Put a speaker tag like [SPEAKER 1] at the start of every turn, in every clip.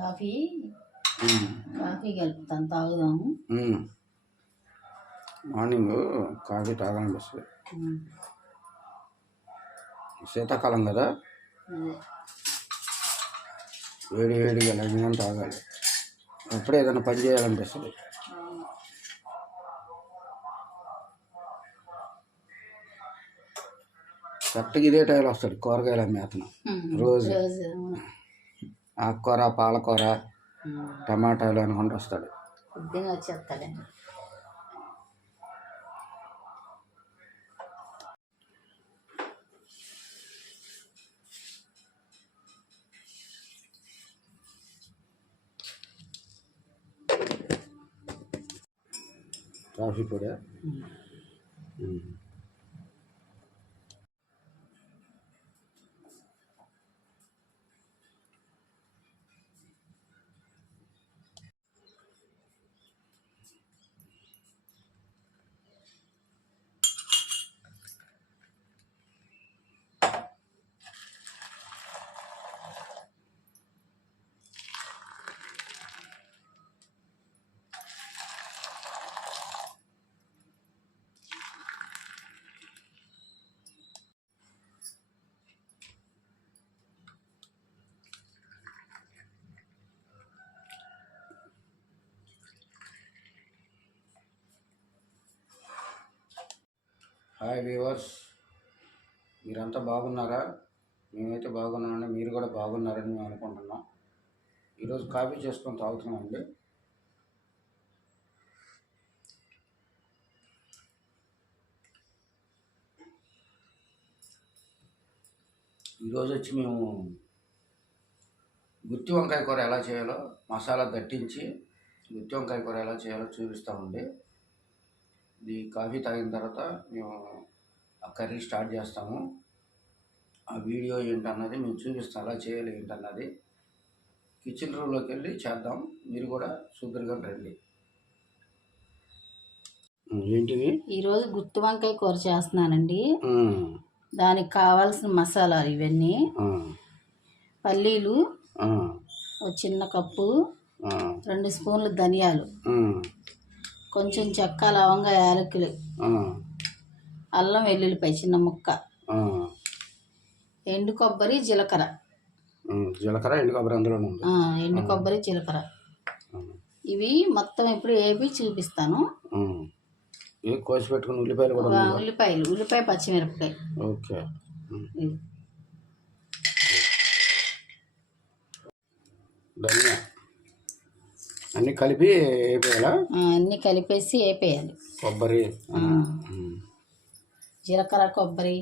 [SPEAKER 1] Coffee. Coffee కలుపుతాను తాగుదాము.
[SPEAKER 2] Morning coffee తాగాలనిపిస్తుంది. శీతాకాలం కదా. వేడి వేడిగా లైన్గా తాగాలి అప్పుడే ఏదైనా పని చేయాలనిపిస్తుంది. కరెక్ట్గా ఇదే టైంలో వస్తాడు కూరగాయల మేతను. రోజు. ఆకుకూర పాలకూర. టమాటాలు అనుకుంటూ వస్తాడు.
[SPEAKER 1] పొద్దున్న వచ్చేస్తాడండి.
[SPEAKER 2] కాఫీ పొడి. హాయ్ వ్యూవర్స్ మీరంతా బాగున్నారా? మేమైతే బాగున్నామండి మీరు కూడా బాగున్నారని మేము అనుకుంటున్నాం. ఈరోజు కాఫీ చేసుకొని తాగుతున్నామండి. ఈరోజు వచ్చి మేము గుత్తి వంకాయ కూర ఎలా చేయాలో మసాలా దట్టించి గుత్తి వంకాయ కూర ఎలా చేయాలో చూపిస్తామండి. ఇది కాఫీ తాగిన తర్వాత మేము ఆ కర్రీ స్టార్ట్ చేస్తాము. ఆ వీడియో ఏంటన్నది మేము చూపిస్తాం ఎలా చేయాలి ఏంటన్నది. కిచెన్ రూమ్లోకి వెళ్ళి చేద్దాం. మీరు కూడా చూద్దరుగా రండి. ఏంటిది?
[SPEAKER 1] ఈరోజు గుత్తి వంకాయ కూర చేస్తున్నానండి. దానికి కావాల్సిన మసాలాలు ఇవన్నీ. పల్లీలు ఒక చిన్న కప్పు రెండు స్పూన్లు ధనియాలు. కొంచెం చెక్క లవంగా యాలకులు. అల్లం వెల్లుల్లిపాయ చిన్న ముక్క. ఎండు కొబ్బరి జీలకర్ర.
[SPEAKER 2] జీలకర్ర ఎండు కొబ్బరి అందులో
[SPEAKER 1] ఎండు కొబ్బరి జీలకర్ర. ఇవి మొత్తం ఇప్పుడు వేపి చూపిస్తాను.
[SPEAKER 2] కోసి పెట్టుకుని ఉల్లిపాయలు కూడా
[SPEAKER 1] ఉల్లిపాయలు ఉల్లిపాయ పచ్చిమిరపకాయ
[SPEAKER 2] ఓకే.
[SPEAKER 1] ఇవి.
[SPEAKER 2] అన్నీ కలిపి వేయాలా
[SPEAKER 1] ఆ, అన్నీ కలిపేసి వేపేయాలి
[SPEAKER 2] కొబ్బరి.
[SPEAKER 1] జీలకర్ర కొబ్బరి.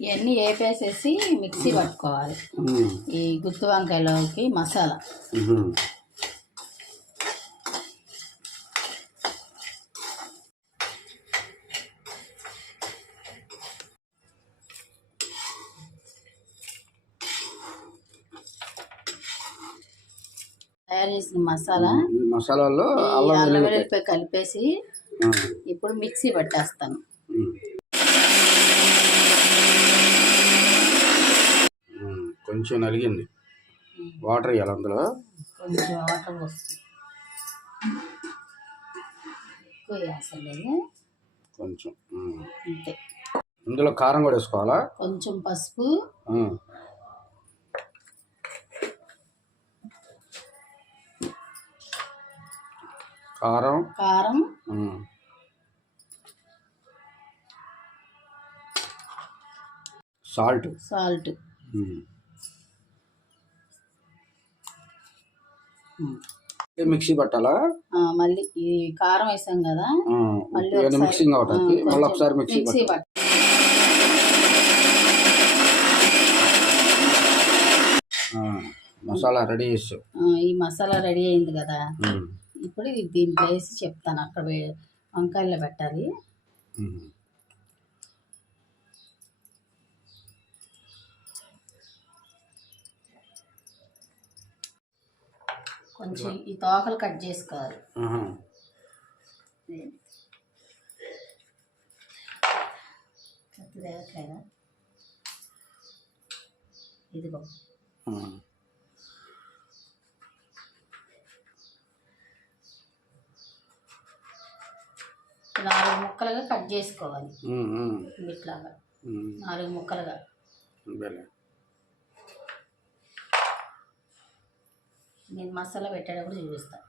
[SPEAKER 1] ఇవన్నీ వేపేసేసి మిక్సీ పట్టుకోవాలి. ఈ గుత్తి వంకాయలోకి మసాలా. తయారు చేసిన మసాలా.
[SPEAKER 2] ఈ అల్లం
[SPEAKER 1] అల్లం
[SPEAKER 2] వెల్లుల్లి
[SPEAKER 1] వెల్లుల్లిపాయ కలిపేసి ఇప్పుడు మిక్సీ పట్టేస్తాను.
[SPEAKER 2] కొంచెం నలిగింది. వాటర్ వేయాలి అందులో.
[SPEAKER 1] కొంచెం వాటర్ వస్తుంది
[SPEAKER 2] కొంచెం.
[SPEAKER 1] అంతే.
[SPEAKER 2] ఇందులో కారం కూడా వేసుకోవాలా?
[SPEAKER 1] కొంచెం పసుపు.
[SPEAKER 2] కారం.
[SPEAKER 1] కారం.
[SPEAKER 2] సాల్ట్.
[SPEAKER 1] సాల్ట్.
[SPEAKER 2] మిక్సీ పట్టాలా?
[SPEAKER 1] మళ్ళీ ఈ కారం వేసాం కదా. మళ్ళీ
[SPEAKER 2] మిక్సింగ్ అవుతుంది మళ్ళీ ఒకసారి మిక్సీ పట్టాలి? మసాలా రెడీ చేసావు
[SPEAKER 1] ఆ, ఈ మసాలా రెడీ అయింది కదా. ఇప్పుడు ఇది దీంట్లో వేసి చెప్తాను. అక్కడ వే- వంకాయల్లో పెట్టాలి. కొంచెం ఈ తోకలు కట్ చేసుకోవాలి. కత్తిదేవట్లేదా ఇదిగో. ముక్కలుగా కట్ చేసుకోవాలి. ఇట్లాగా. నాలుగు ముక్కలుగా. నేను మసాలా పెట్టేటప్పుడు చూపిస్తాను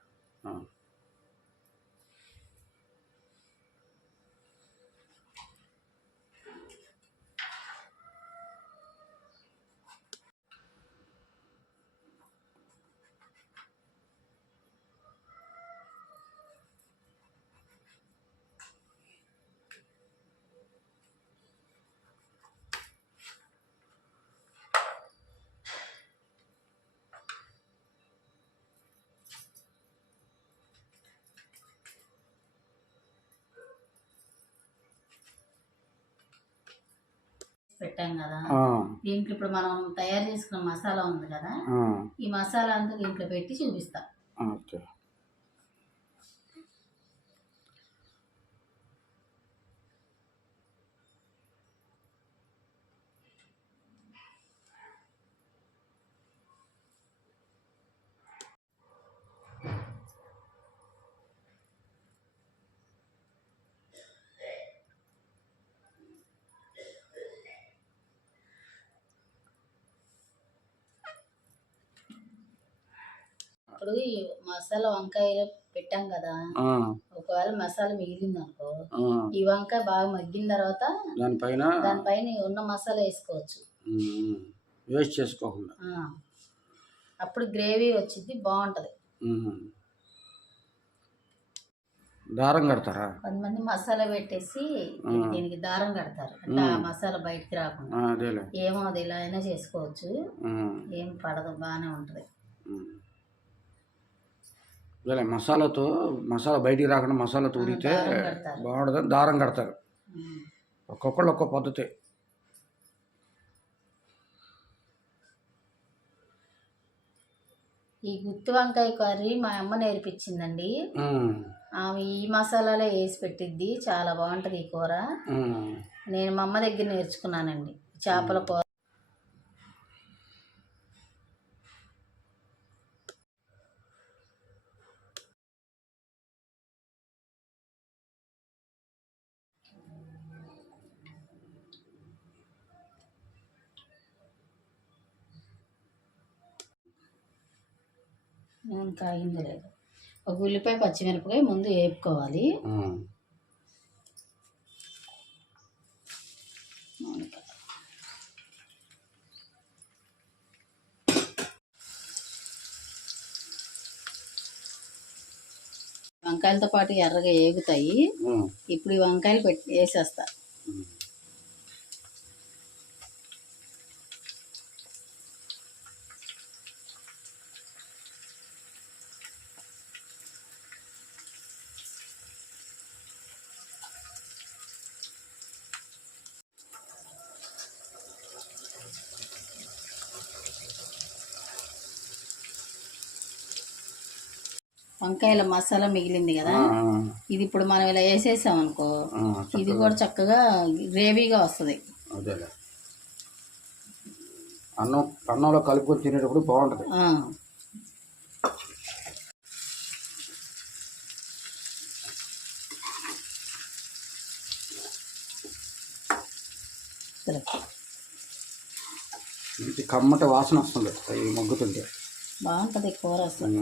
[SPEAKER 1] పెట్టాం కదా. దీంట్లో ఇప్పుడు మనం తయారు చేసుకున్న మసాలా ఉంది కదా. ఈ మసాలా అంతా దీంట్లో పెట్టి చూపిస్తా.
[SPEAKER 2] ఓకే
[SPEAKER 1] ఇప్పుడు ఈ మసాలా వంకాయలు పెట్టాం కదా. ఒకవేళ మసాలా మిగిలింది అనుకో. ఈ వంకాయ బాగా మగ్గిన తర్వాత
[SPEAKER 2] దానిపైన
[SPEAKER 1] దానిపైన ఉన్న మసాలా వేసుకోవచ్చు.
[SPEAKER 2] వేస్ట్ చేసుకోకుండా.
[SPEAKER 1] అప్పుడు గ్రేవీ వచ్చింది బాగుంటది.
[SPEAKER 2] దారం కడతారా?
[SPEAKER 1] కొంతమంది మసాలా పెట్టేసి దీనికి దారం కడతారు. అంటే ఆ మసాలా బయటికి రాకుండా. ఏమో అది ఇలా అయినా చేసుకోవచ్చు. ఏం పడదు బాగానే ఉంటది.
[SPEAKER 2] అదేలే మసాలాతో మసాలా బయటికి రాకుండా మసాలా
[SPEAKER 1] కడతారు.
[SPEAKER 2] బాగుంటుంది దారం కడతారు. ఒక్కొక్కళ్ళు ఒక్కో పద్ధతి.
[SPEAKER 1] ఈ గుత్తి వంకాయ కర్రీ మా అమ్మ నేర్పించిందండి. ఆమె ఈ మసాలాలే వేసి పెట్టిద్ది చాలా బాగుంటది ఈ కూర. నేను మా అమ్మ దగ్గర నేర్చుకున్నానండి చేపల కూర. నూనె కాగిందో లేదు. ఒక ఉల్లిపాయ పచ్చిమిరపకాయ ముందు వేపుకోవాలి. వంకాయలతో పాటు ఎర్రగా ఏగుతాయి. ఇప్పుడు ఈ వంకాయలు పెట్టి వేసేస్తా. వంకాయల మసాలా మిగిలింది కదా ఇది ఇప్పుడు మనం ఇలా వేసేసాం అనుకో ఇది కూడా చక్కగా గ్రేవీగా వస్తుంది.
[SPEAKER 2] అదేలే అన్నం అన్నంలో కలుపుకొని తినేటప్పుడు బాగుంటుంది. మంచి కమ్మటి వాసన వస్తుంది. అవి మగ్గుతుంటే
[SPEAKER 1] బాగుంటది కూర అసలు.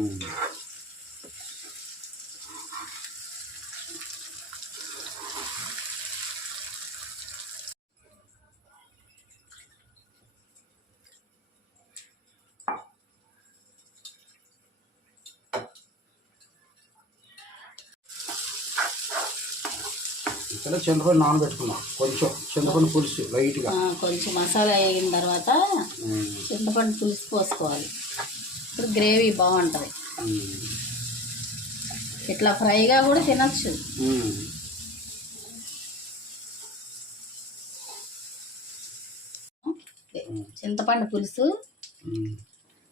[SPEAKER 2] ఇక్కడ చింతపండు నానబెట్టుకున్నాం కొంచెం చింతపండు పులుసు లైట్గా
[SPEAKER 1] కొంచెం మసాలా వేగిన తర్వాత. చింతపండు పులుసు పోసుకోవాలి ఇప్పుడు గ్రేవీ బాగుంటుంది. ఇట్లా ఫ్రైగా కూడా తినచ్చు. చింతపండు పులుసు.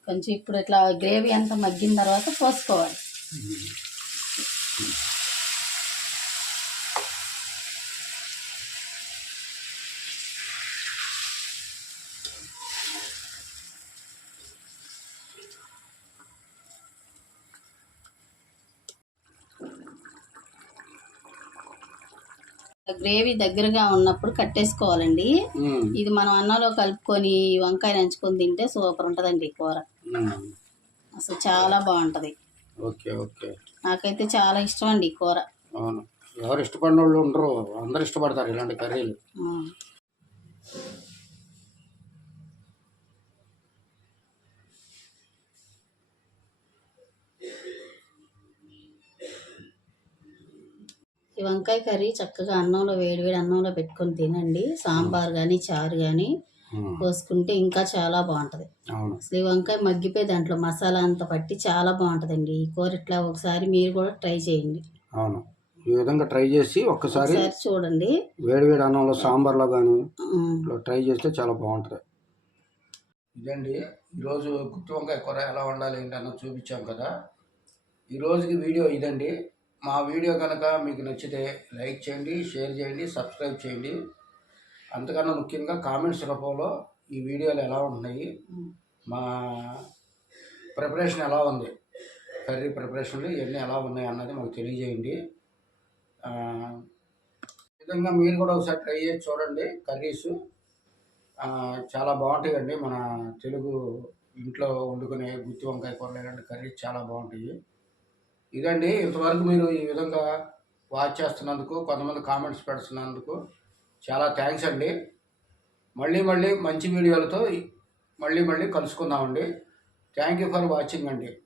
[SPEAKER 1] కొంచెం ఇప్పుడు ఇట్లా గ్రేవీ అంతా మగ్గిన తర్వాత పోసుకోవాలి గ్రేవీ దగ్గరగా ఉన్నప్పుడు కట్టేసుకోవాలండి. ఇది మనం అన్నంలో కలుపుకొని వంకాయ నంచుకొని తింటే సూపర్ ఉంటుందండి కూర. అసలు చాలా బాగుంటుంది.
[SPEAKER 2] Okay okay.
[SPEAKER 1] నాకైతే చాలా ఇష్టం అండి కూర.
[SPEAKER 2] అవును. ఎవరు ఇష్టపడిన వాళ్ళు ఉండరు. అందరు ఇష్టపడతారు ఇలాంటి కర్రీలు.
[SPEAKER 1] ఈ వంకాయ కర్రీ చక్కగా అన్నంలో వేడివేడి అన్నంలో పెట్టుకొని తినండి. సాంబార్ కానీ చారు కానీ పోసుకుంటే ఇంకా చాలా బాగుంటుంది.
[SPEAKER 2] అవును.
[SPEAKER 1] అసలు ఈ వంకాయ మగ్గిపోయి దాంట్లో మసాలా అంతా పట్టి చాలా బాగుంటుందండి. ఈ కూర ఇట్లా ఒకసారి మీరు కూడా ట్రై చేయండి.
[SPEAKER 2] అవును. ఈ విధంగా ట్రై చేసి ఒక్కసారి
[SPEAKER 1] చూడండి.
[SPEAKER 2] వేడివేడి అన్నంలో సాంబార్లో కానీ ట్రై చేస్తే చాలా బాగుంటుంది. ఇదండి. ఈరోజు గుత్తి వంకాయ కూర ఎలా వండాలి ఏంటన్నో చూపించాం కదా. ఈ రోజుకి వీడియో ఇదండి. మా వీడియో కనుక మీకు నచ్చితే లైక్ చేయండి షేర్ చేయండి సబ్స్క్రైబ్ చేయండి. అంతకన్నా ముఖ్యంగా కామెంట్స్ రూపంలో ఈ వీడియోలు ఎలా ఉన్నాయి మా ప్రిపరేషన్ ఎలా ఉంది కర్రీ ప్రిపరేషన్లు ఇవన్నీ ఎలా ఉన్నాయి అన్నది మాకు తెలియజేయండి. ఈ విధంగా మీరు కూడా ఒకసారి ట్రై చేసి చూడండి కర్రీస్. చాలా బాగుంటాయండి మన తెలుగు ఇంట్లో వండుకునే గుత్తి వంకాయ కూర ఇలాంటి కర్రీస్ చాలా బాగుంటాయి. ఇదండి. ఇంతవరకు మీరు ఈ విధంగా వాచ్ చేస్తున్నందుకు కొంతమంది కామెంట్స్ పెడుతున్నందుకు చాలా థ్యాంక్స్ అండి. మళ్ళీ మళ్ళీ మంచి వీడియోలతో మళ్ళీ మళ్ళీ కలుసుకుందామండి. థ్యాంక్ యూ ఫర్ వాచింగ్ అండి.